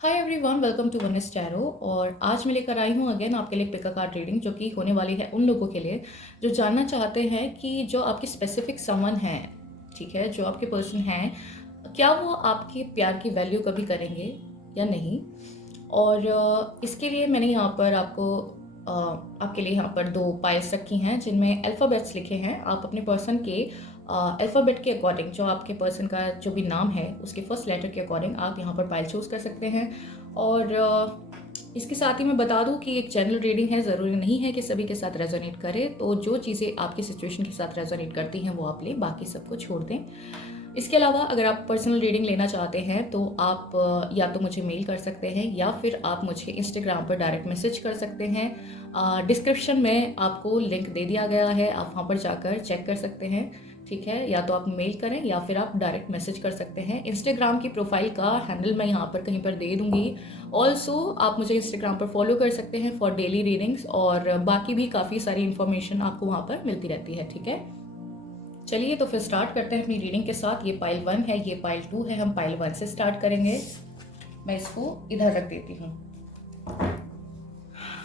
Hi everyone, welcome to oneness tarot. और आज मैं लेकर आई हूँ अगेन आपके लिए पिक अ कार्ड रीडिंग, जो कि होने वाली है उन लोगों के लिए जो जानना चाहते हैं कि जो आपकी स्पेसिफिक समन है, ठीक है, जो आपके पर्सन हैं, क्या वो आपके प्यार की वैल्यू कभी करेंगे या नहीं। और इसके लिए मैंने यहाँ पर आपके लिए यहाँ पर दो पाइल्स रखी हैं जिनमें अल्फ़ाबेट्स लिखे हैं। आप अपने पर्सन के अल्फ़ाबेट के अकॉर्डिंग, जो आपके पर्सन का जो भी नाम है उसके फर्स्ट लेटर के अकॉर्डिंग आप यहाँ पर पाइल चूज़ कर सकते हैं। और इसके साथ ही मैं बता दूं कि एक जनरल रीडिंग है, ज़रूरी नहीं है कि सभी के साथ रेजोनेट करे। तो जो चीज़ें आपकी सिचुएशन के साथ रेजोनेट करती हैं वो आप लें, बाकी सबको छोड़ दें। इसके अलावा अगर आप पर्सनल रीडिंग लेना चाहते हैं तो आप या तो मुझे मेल कर सकते हैं या फिर आप मुझे इंस्टाग्राम पर डायरेक्ट मैसेज कर सकते हैं। डिस्क्रिप्शन में आपको लिंक दे दिया गया है, आप वहाँ पर जाकर चेक कर सकते हैं, ठीक है। या तो आप मेल करें या फिर आप डायरेक्ट मैसेज कर सकते हैं। इंस्टाग्राम की प्रोफाइल का हैंडल मैं यहाँ पर कहीं पर दे दूँगी। ऑल्सो आप मुझे इंस्टाग्राम पर फॉलो कर सकते हैं फॉर डेली रीडिंग्स, और बाकी भी काफ़ी सारी इन्फॉर्मेशन आपको वहाँ पर मिलती रहती है, ठीक है। चलिए तो फिर स्टार्ट करते हैं अपनी रीडिंग के साथ। ये पाइल 1 है, ये पाइल 2 है। हम पाइल 1 से स्टार्ट करेंगे। मैं इसको इधर रख देती हूँ।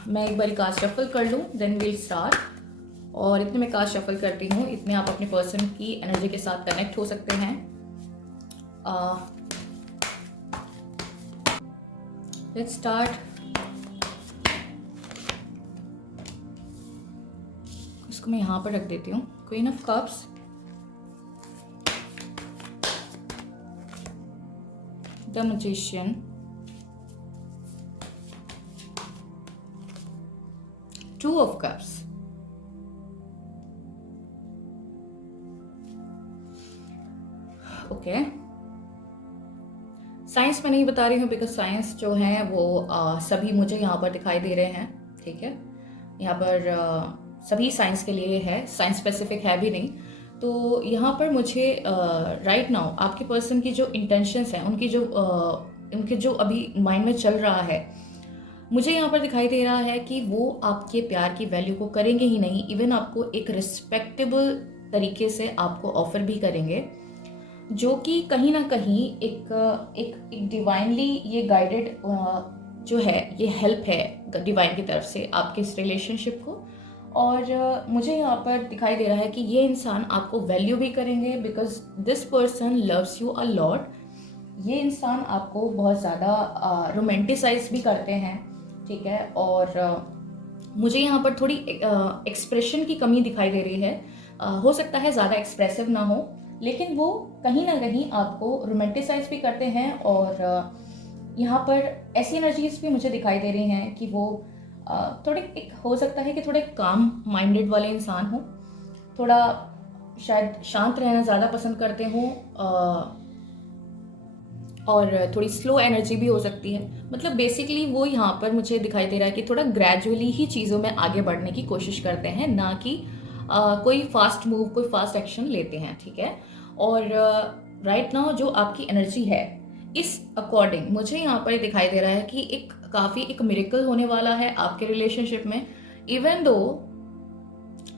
मैं एक बार कार्ड शफल कर लूँ, देन वील स्टार्ट। और इतने मैं कार्ड शफल करती हूँ, इतने आप अपने पर्सन की एनर्जी के साथ कनेक्ट हो सकते हैं। Let's start. इसको मैं यहाँ पर रख देती हूँ। Queen of cups, the magician, two of cups, okay. Science में नहीं बता रही हूँ बिकॉज साइंस जो है वो सभी मुझे यहाँ पर दिखाई दे रहे हैं, ठीक है। यहाँ पर सभी साइंस के लिए है, साइंस स्पेसिफिक है भी नहीं। तो यहाँ पर मुझे राइट नाउ आपके पर्सन की जो इंटेंशंस हैं, उनके जो अभी माइंड में चल रहा है, मुझे यहाँ पर दिखाई दे रहा है कि वो आपके प्यार की वैल्यू को करेंगे ही नहीं, इवन आपको एक रिस्पेक्टेबल तरीके से आपको ऑफर भी करेंगे, जो कि कहीं ना कहीं एक डिवाइनली ये गाइडेड जो है, ये हेल्प है डिवाइन की तरफ से आपके इस रिलेशनशिप को। और मुझे यहाँ पर दिखाई दे रहा है कि ये इंसान आपको वैल्यू भी करेंगे because this person loves you a lot. ये इंसान आपको बहुत ज़्यादा रोमांटिसाइज भी करते हैं, ठीक है। और मुझे यहाँ पर थोड़ी एक्सप्रेशन की कमी दिखाई दे रही है। हो सकता है ज़्यादा एक्सप्रेसिव ना हो, लेकिन वो कहीं ना कहीं आपको रोमांटिसाइज भी करते हैं। और यहाँ पर ऐसी एनर्जीज भी मुझे दिखाई दे रही हैं कि वो थोड़े एक हो सकता है कि थोड़े काम माइंडेड वाले इंसान हो, थोड़ा शायद शांत रहना ज़्यादा पसंद करते हों, और थोड़ी स्लो एनर्जी भी हो सकती है। मतलब बेसिकली वो यहाँ पर मुझे दिखाई दे रहा है कि थोड़ा ग्रेजुअली ही चीज़ों में आगे बढ़ने की कोशिश करते हैं, ना कि कोई फास्ट मूव, कोई फास्ट एक्शन लेते हैं, ठीक है। और राइट नाउ जो आपकी एनर्जी है, इस अकॉर्डिंग मुझे यहाँ पर दिखाई दे रहा है कि एक मिरेकल होने वाला है आपके रिलेशनशिप में। इवन दो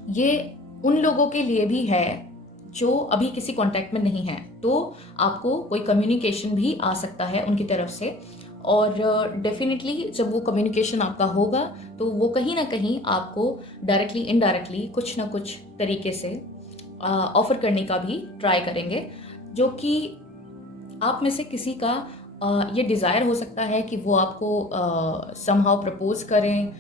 ये उन लोगों के लिए भी है जो अभी किसी कांटेक्ट में नहीं है, तो आपको कोई कम्युनिकेशन भी आ सकता है उनकी तरफ से। और डेफिनेटली जब वो कम्युनिकेशन आपका होगा तो वो कहीं ना कहीं आपको डायरेक्टली इनडायरेक्टली कुछ ना कुछ तरीके से ऑफर करने का भी ट्राई करेंगे, जो कि आप में से किसी का ये डिज़ायर हो सकता है कि वो आपको समहाउ प्रपोज करें,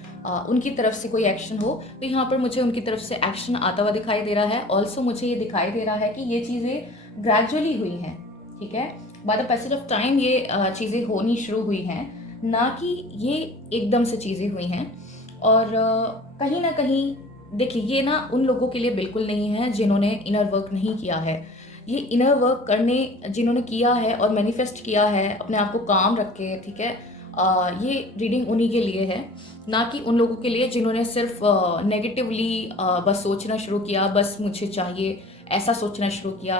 उनकी तरफ से कोई एक्शन हो। तो यहाँ पर मुझे उनकी तरफ से एक्शन आता हुआ दिखाई दे रहा है। ऑल्सो मुझे ये दिखाई दे रहा है कि ये चीज़ें ग्रेजुअली हुई हैं, ठीक है। By the passage of time ये चीज़ें होनी शुरू हुई हैं, ना कि ये एकदम से चीज़ें हुई हैं। और कहीं ना कहीं देखिए, ये ना उन लोगों के लिए बिल्कुल नहीं है जिन्होंने इनर वर्क नहीं किया है। ये इनर वर्क करने जिन्होंने किया है और मैनिफेस्ट किया है, अपने आप को काम रख के, ठीक है, ये रीडिंग उन्हीं के लिए है, ना कि उन लोगों के लिए जिन्होंने सिर्फ नेगेटिवली बस सोचना शुरू किया, बस मुझे चाहिए ऐसा सोचना शुरू किया।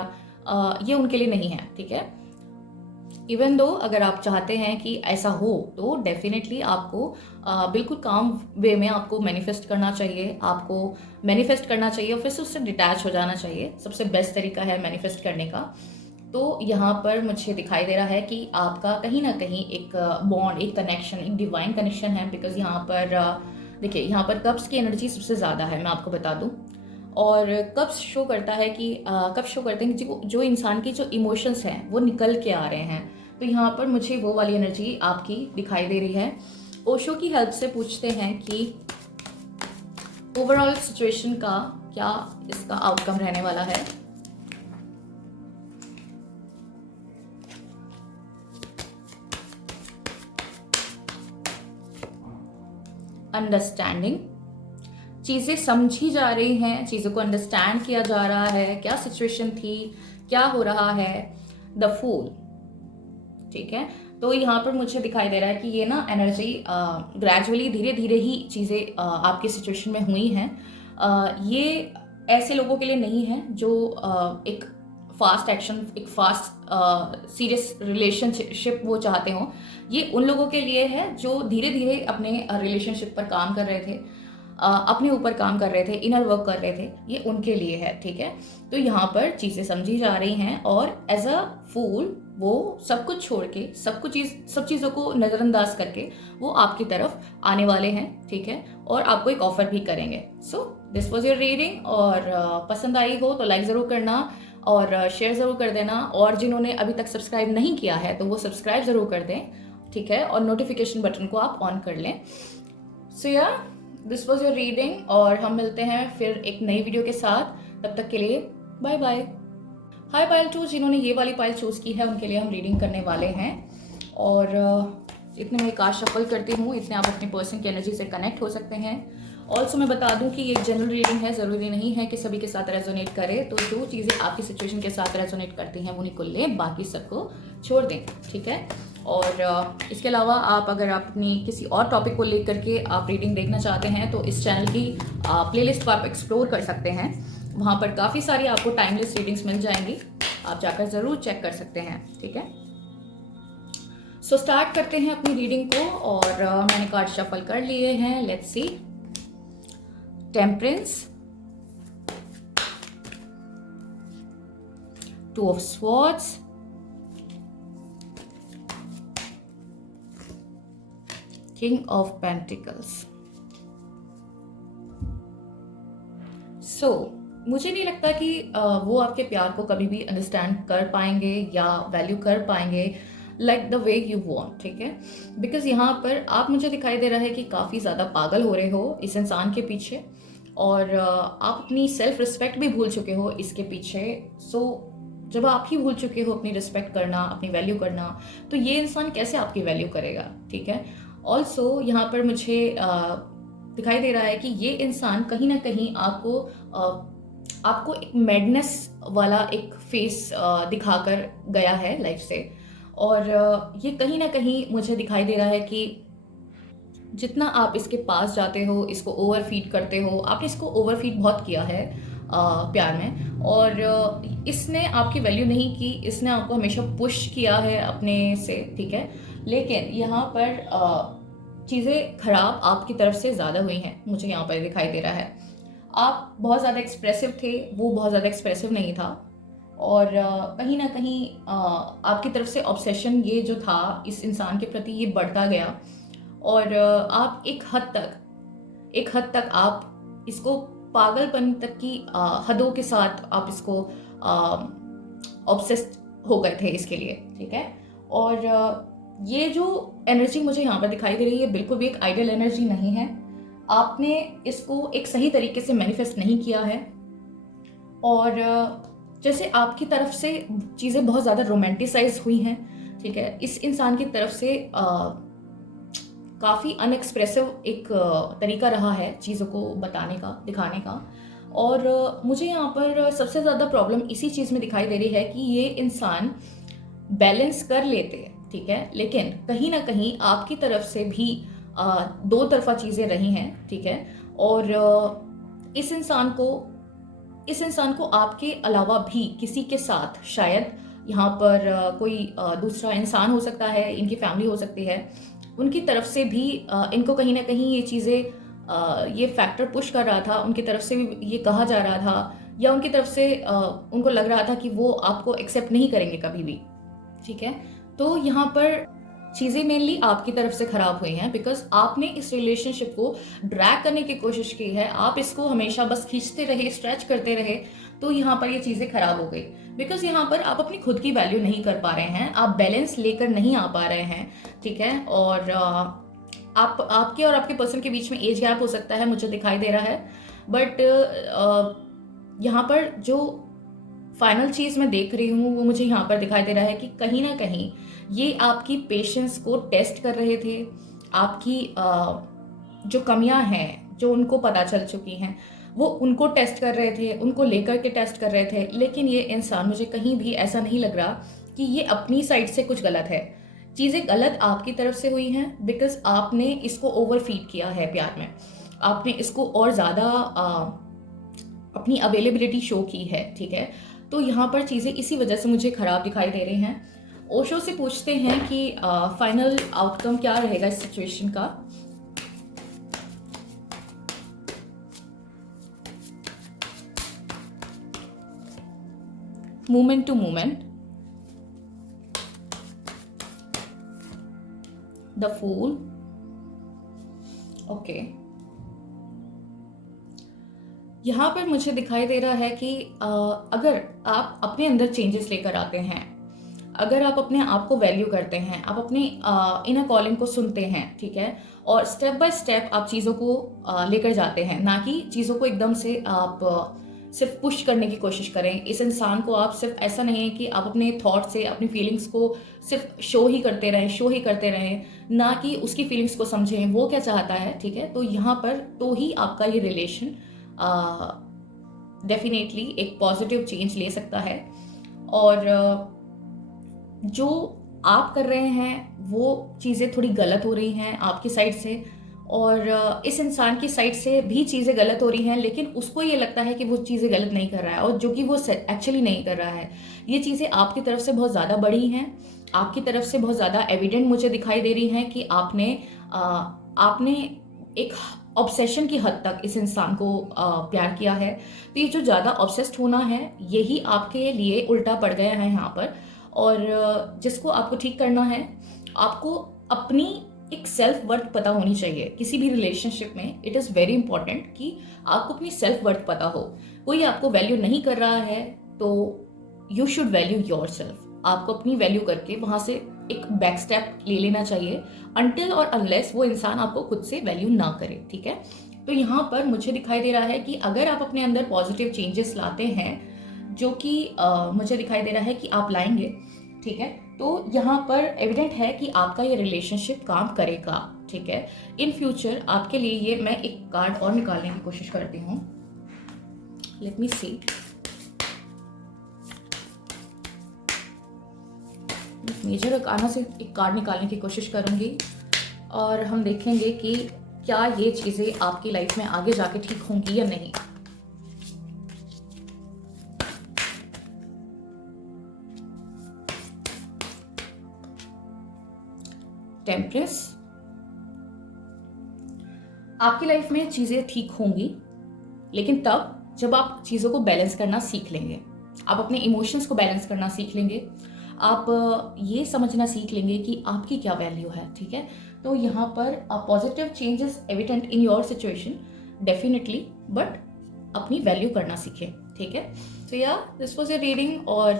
ये उनके लिए नहीं है, ठीक है। इवन दो अगर आप चाहते हैं कि ऐसा हो तो डेफिनेटली आपको बिल्कुल काम वे में आपको मैनिफेस्ट करना चाहिए, आपको मैनिफेस्ट करना चाहिए और फिर से उससे डिटैच हो जाना चाहिए। सबसे बेस्ट तरीका है मैनिफेस्ट करने का। तो यहाँ पर मुझे दिखाई दे रहा है कि आपका कहीं ना कहीं एक बॉन्ड, एक कनेक्शन, एक डिवाइन कनेक्शन है। बिकॉज यहाँ पर देखिए, यहाँ पर कप्स की एनर्जी सबसे ज़्यादा है, मैं आपको बता दूँ। और कप्स शो करता है कि कप्स शो करते हैं कि जो इंसान की जो इमोशंस हैं वो निकल के आ रहे हैं। तो यहाँ पर मुझे वो वाली एनर्जी आपकी दिखाई दे रही है। ओशो की हेल्प से पूछते हैं कि ओवरऑल सिचुएशन का क्या इसका आउटकम रहने वाला है। अंडरस्टैंडिंग, चीज़ें समझी जा रही हैं, चीज़ों को अंडरस्टैंड किया जा रहा है, क्या सिचुएशन थी, क्या हो रहा है। द फूल, ठीक है। तो यहाँ पर मुझे दिखाई दे रहा है कि ये ना एनर्जी ग्रेजुअली, धीरे धीरे ही चीज़ें आपकी सिचुएशन में हुई हैं। ये ऐसे लोगों के लिए नहीं है जो एक फास्ट एक्शन, एक फास्ट सीरियस रिलेशनशिप वो चाहते हो। ये उन लोगों के लिए है जो धीरे धीरे अपने रिलेशनशिप पर काम कर रहे थे, अपने ऊपर काम कर रहे थे, इनर वर्क कर रहे थे। ये उनके लिए है, ठीक है। तो यहाँ पर चीज़ें समझी जा रही हैं और एज अ फूल वो सब कुछ छोड़ के, सब चीज़ों को नज़रअंदाज करके वो आपकी तरफ आने वाले हैं, ठीक है। और आपको एक ऑफर भी करेंगे। So this was your reading. और पसंद आई हो तो लाइक ज़रूर करना और शेयर ज़रूर कर देना। और जिन्होंने अभी तक सब्सक्राइब नहीं किया है तो वो सब्सक्राइब ज़रूर कर दें, ठीक है। और नोटिफिकेशन बटन को आप ऑन कर लें। सो या दिस वॉज योर रीडिंग और हम मिलते हैं फिर एक नई वीडियो के साथ। तब तक के लिए बाय बाय। हाय पाइल 2, जिन्होंने ये वाली पाइल चूज़ की है उनके लिए हम रीडिंग करने वाले हैं। और इतने मैं कार्ड शफल करती हूँ, इतने आप अपने पर्सन की एनर्जी से कनेक्ट हो सकते हैं। ऑल्सो मैं बता दूं कि ये जनरल रीडिंग है, ज़रूरी नहीं है कि सभी के साथ रेजोनेट करे। तो जो चीज़ें आपकी सिचुएशन के साथ रेजोनेट करती हैं उन्हीं को लें, बाकी सबको छोड़ दें, ठीक है। और इसके अलावा अगर आप अपनी किसी और टॉपिक को लेकर के आप रीडिंग देखना चाहते हैं तो इस चैनल की प्लेलिस्ट को आप एक्सप्लोर कर सकते हैं। वहाँ पर काफ़ी सारी आपको टाइमलेस रीडिंग्स मिल जाएंगी, आप जाकर ज़रूर चेक कर सकते हैं, ठीक है। सो स्टार्ट करते हैं अपनी रीडिंग को। और मैंने कार्ड शफल कर लिए हैं। Let's see. Temperance, 2 of Swords, King of Pentacles. मुझे नहीं लगता कि वो आपके प्यार को कभी भी अंडरस्टैंड कर पाएंगे या वैल्यू कर पाएंगे like the way you want, ठीक है। बिकॉज यहाँ पर आप, मुझे दिखाई दे रहा है कि काफ़ी ज़्यादा पागल हो रहे हो इस इंसान के पीछे। और आप अपनी सेल्फ रिस्पेक्ट भी भूल चुके हो इसके पीछे। जब आप ही भूल चुके हो अपनी रिस्पेक्ट करना, अपनी वैल्यू करना, तो ये इंसान कैसे आपकी वैल्यू करेगा, ठीक है। ऑल्सो यहाँ पर मुझे दिखाई दे रहा है कि ये इंसान कहीं ना कहीं आपको एक मैडनेस वाला एक फेस दिखाकर गया है लाइफ से। और ये कहीं ना कहीं मुझे दिखाई दे रहा है कि जितना आप इसके पास जाते हो, इसको ओवरफीड करते हो, आपने इसको ओवरफीड बहुत किया है प्यार में। और इसने आपकी वैल्यू नहीं की, इसने आपको हमेशा पुश किया है अपने से, ठीक है। लेकिन यहाँ पर चीज़ें खराब आपकी तरफ से ज़्यादा हुई हैं, मुझे यहाँ पर दिखाई दे रहा है। आप बहुत ज़्यादा एक्सप्रेसिव थे, वो बहुत ज़्यादा एक्सप्रेसिव नहीं था। और कहीं ना कहीं आपकी तरफ से ऑब्सेशन ये जो था इस इंसान के प्रति, ये बढ़ता गया। और आप एक हद तक आप इसको पागलपन तक की हदों के साथ आप इसको ऑब्सेस्ड हो गए थे इसके लिए, ठीक है। और ये जो एनर्जी मुझे यहाँ पर दिखाई दे रही है बिल्कुल भी एक आइडियल एनर्जी नहीं है। आपने इसको एक सही तरीके से मैनिफेस्ट नहीं किया है। और जैसे आपकी तरफ से चीज़ें बहुत ज़्यादा रोमांटिसाइज हुई हैं, ठीक है। इस इंसान की तरफ से काफ़ी अनएक्सप्रेसिव एक तरीका रहा है चीज़ों को बताने का, दिखाने का। और मुझे यहाँ पर सबसे ज़्यादा प्रॉब्लम इसी चीज़ में दिखाई दे रही है कि ये इंसान बैलेंस कर लेते हैं, ठीक है, लेकिन कहीं ना कहीं आपकी तरफ से भी दो तरफा चीज़ें रही हैं, ठीक है। और इस इंसान को आपके अलावा भी किसी के साथ शायद यहाँ पर कोई दूसरा इंसान हो सकता है, इनकी फैमिली हो सकती है, उनकी तरफ से भी इनको कहीं ना कहीं ये चीज़ें, ये फैक्टर पुश कर रहा था। उनकी तरफ से भी ये कहा जा रहा था या उनकी तरफ से उनको लग रहा था कि वो आपको एक्सेप्ट नहीं करेंगे कभी भी, ठीक है। तो यहाँ पर चीज़ें मेनली आपकी तरफ से खराब हुई हैं बिकॉज आपने इस रिलेशनशिप को ड्रैग करने की कोशिश की है, आप इसको हमेशा बस खींचते रहे, स्ट्रेच करते रहे, तो यहाँ पर ये चीज़ें खराब हो गई बिकॉज यहाँ पर आप अपनी खुद की वैल्यू नहीं कर पा रहे हैं, आप बैलेंस लेकर नहीं आ पा रहे हैं, ठीक है। और आपके और आपके पर्सन के बीच में एज गैप हो सकता है, मुझे दिखाई दे रहा है, बट यहाँ पर जो फाइनल चीज़ मैं देख रही हूँ वो मुझे यहाँ पर दिखाई दे रहा है कि कहीं ना कहीं ये आपकी पेशेंस को टेस्ट कर रहे थे, आपकी जो कमियां हैं जो उनको पता चल चुकी हैं वो उनको टेस्ट कर रहे थे, उनको लेकर के टेस्ट कर रहे थे। लेकिन ये इंसान, मुझे कहीं भी ऐसा नहीं लग रहा कि ये अपनी साइड से कुछ गलत है, चीज़ें गलत आपकी तरफ से हुई हैं बिकॉज आपने इसको ओवरफीड किया है प्यार में, आपने इसको और ज़्यादा अपनी अवेलेबिलिटी शो की है, ठीक है। तो यहाँ पर चीज़ें इसी वजह से मुझे ख़राब दिखाई दे रही हैं। ओशो से पूछते हैं कि फाइनल आउटकम क्या रहेगा इस सिचुएशन का। Moment to moment, the fool, okay. यहाँ पर मुझे दिखाई दे रहा है कि अगर आप अपने अंदर चेंजेस लेकर आते हैं, अगर आप अपने आप को वैल्यू करते हैं, आप अपने इनर कॉलिंग को सुनते हैं, ठीक है, और स्टेप बाय स्टेप आप चीज़ों को लेकर जाते हैं, ना कि चीज़ों को एकदम से आप सिर्फ पुश करने की कोशिश करें। इस इंसान को आप सिर्फ ऐसा नहीं है कि आप अपने थॉट से अपनी फीलिंग्स को सिर्फ शो ही करते रहें, ना कि उसकी फीलिंग्स को समझें वो क्या चाहता है, ठीक है। तो यहाँ पर तो ही आपका ये रिलेशन डेफिनेटली एक पॉजिटिव चेंज ले सकता है। और जो आप कर रहे हैं वो चीज़ें थोड़ी गलत हो रही हैं आपकी साइड से, और इस इंसान की साइड से भी चीज़ें गलत हो रही हैं, लेकिन उसको ये लगता है कि वो चीज़ें गलत नहीं कर रहा है, और जो कि वो एक्चुअली नहीं कर रहा है। ये चीज़ें आपकी तरफ से बहुत ज़्यादा बड़ी हैं, आपकी तरफ से बहुत ज़्यादा एविडेंट मुझे दिखाई दे रही हैं कि आपने एक ऑब्सेशन की हद तक इस इंसान को प्यार किया है। तो ये जो ज़्यादा ऑब्सेस्ड होना है यही आपके लिए उल्टा पड़ गया है यहाँ पर, और जिसको आपको ठीक करना है, आपको अपनी एक सेल्फ वर्थ पता होनी चाहिए किसी भी रिलेशनशिप में। इट इज़ वेरी इंपॉर्टेंट कि आपको अपनी सेल्फ वर्थ पता हो। कोई आपको वैल्यू नहीं कर रहा है तो you should value your self. आपको अपनी वैल्यू करके वहाँ से एक बैक स्टेप ले लेना चाहिए अनटिल और अनलेस वो इंसान आपको खुद से वैल्यू ना करे, ठीक है। तो यहाँ पर मुझे दिखाई दे रहा है कि अगर आप अपने अंदर पॉजिटिव चेंजेस लाते हैं, जो कि मुझे दिखाई दे रहा है कि आप लाएंगे, ठीक है, तो यहाँ पर एविडेंट है कि आपका ये रिलेशनशिप काम करेगा, ठीक है। इन फ्यूचर आपके लिए ये मैं एक कार्ड और निकालने की कोशिश करती हूँ। लेट मी सी। मेजर अरकाना से एक कार्ड निकालने की कोशिश करूँगी और हम देखेंगे कि क्या ये चीज़ें आपकी लाइफ में आगे जाके ठीक होंगी या नहीं। टेम्परेस, आपकी लाइफ में चीज़ें ठीक होंगी, लेकिन तब जब आप चीज़ों को बैलेंस करना सीख लेंगे, आप अपने इमोशंस को बैलेंस करना सीख लेंगे, आप ये समझना सीख लेंगे कि आपकी क्या वैल्यू है, ठीक है। तो यहाँ पर positive changes evident in your situation definitely, but अपनी वैल्यू करना सीखें, ठीक है। तो या दिस वाज ए रीडिंग, और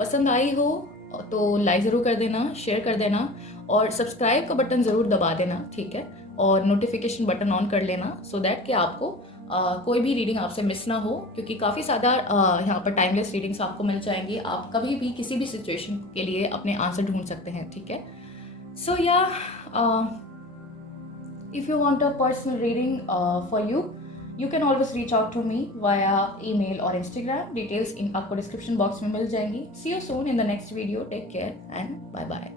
पसंद आई हो तो लाइक ज़रूर कर देना, शेयर कर देना, और सब्सक्राइब का बटन ज़रूर दबा देना, ठीक है, और नोटिफिकेशन बटन ऑन कर लेना सो दैट कि आपको कोई भी रीडिंग आपसे मिस ना हो, क्योंकि काफ़ी ज़्यादा यहाँ पर टाइमलेस रीडिंग्स आपको मिल जाएंगी। आप कभी भी किसी भी सिचुएशन के लिए अपने आंसर ढूंढ सकते हैं, ठीक है। सो या if you want a personal reading for you, you can always reach out to me via email or Instagram. Details in आपको डिस्क्रिप्शन बॉक्स में मिल जाएंगी। See you soon in the next video. Take care and bye bye.